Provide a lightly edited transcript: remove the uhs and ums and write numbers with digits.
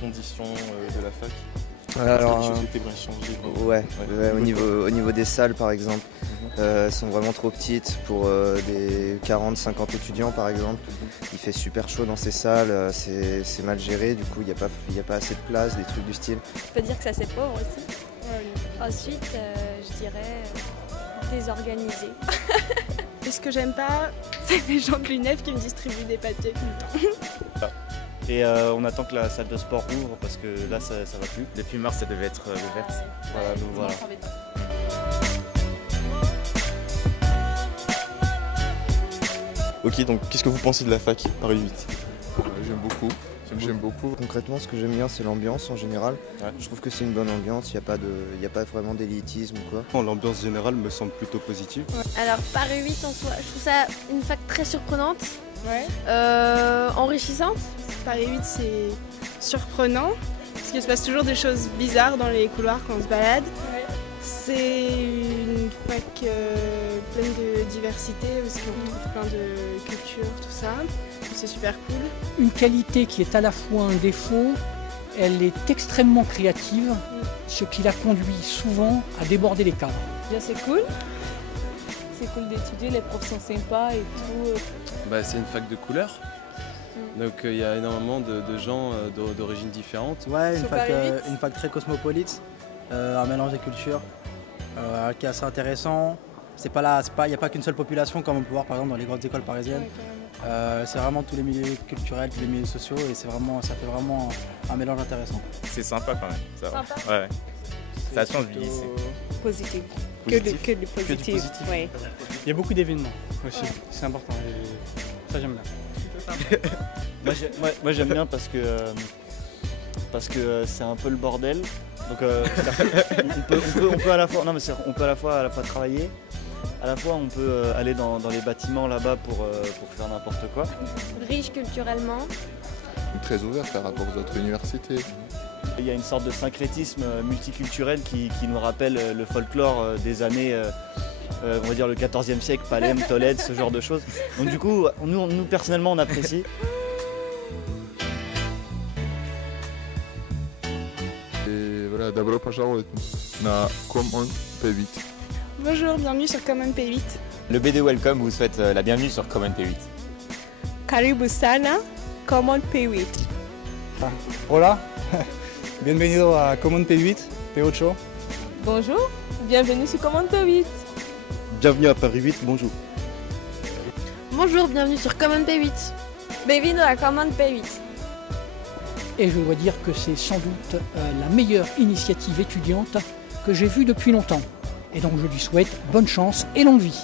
conditions de la fac? Alors, Les choses étaient bien changées, quoi. ouais, au niveau des salles par exemple, elles sont vraiment trop petites pour des 40-50 étudiants par exemple. Il fait super chaud dans ces salles, c'est mal géré, du coup il n'y a pas assez de place, des trucs du style. On peut dire que ça c'est pauvre aussi. Ensuite, je dirais désorganisé. Et ce que j'aime pas, c'est les gens de l'UNEF qui me distribuent des papiers tout le temps. Et on attend que la salle de sport ouvre parce que là ça va plus. Depuis mars ça devait être ouverte. Voilà, donc voilà. Ok, donc qu'est-ce que vous pensez de la fac Paris 8? J'aime beaucoup. Concrètement, ce que j'aime bien, c'est l'ambiance en général. Ouais. Je trouve que c'est une bonne ambiance, il n'y a pas vraiment d'élitisme ou quoi. L'ambiance générale me semble plutôt positive. Alors Paris 8 en soi, je trouve ça une fac très surprenante, enrichissante. Paris 8, c'est surprenant, parce qu'il se passe toujours des choses bizarres dans les couloirs quand on se balade. C'est une fac pleine de diversité, parce qu'on retrouve plein de cultures, tout ça. C'est super cool. Une qualité qui est à la fois un défaut, elle est extrêmement créative, ce qui la conduit souvent à déborder les cadres. C'est cool. C'est cool d'étudier, les profs sont sympas et tout. C'est une fac de couleurs. Donc il y a énormément de gens d'origines différentes. Ouais, une fac très cosmopolite, un mélange des cultures qui est assez intéressant. Il n'y a pas qu'une seule population comme on peut voir par exemple dans les grandes écoles parisiennes. C'est vraiment tous les milieux culturels, tous les milieux sociaux et ça fait vraiment un mélange intéressant. C'est sympa quand même. Ça va. Ouais. Ça change du lycée. Positif. Que du positif. Ouais. Il y a beaucoup d'événements aussi, c'est important. Ça j'aime bien. Moi j'aime bien parce que c'est un peu le bordel. Donc on peut à la fois travailler, à la fois on peut aller dans les bâtiments là-bas pour faire n'importe quoi. Riche culturellement. Très ouvert par rapport aux autres universités. Il y a une sorte de syncrétisme multiculturel qui nous rappelle le folklore des années, on va dire le 14e siècle, Palem, Tolède, ce genre de choses. Donc du coup, nous personnellement on apprécie. Добро пожаловать на Common P8. Bonjour, bienvenue sur Common P8. Le BD Welcome vous souhaite la bienvenue sur Common P8. Karibu sana, Common P8. Hola, bienvenido a Common P8, P8. Bonjour, bienvenue sur Common P8. Bienvenue à Paris 8, bonjour. Bonjour, bienvenue sur Common P8. Bienvenue à Common P8. Et je dois dire que c'est sans doute la meilleure initiative étudiante que j'ai vue depuis longtemps. Et donc je lui souhaite bonne chance et longue vie.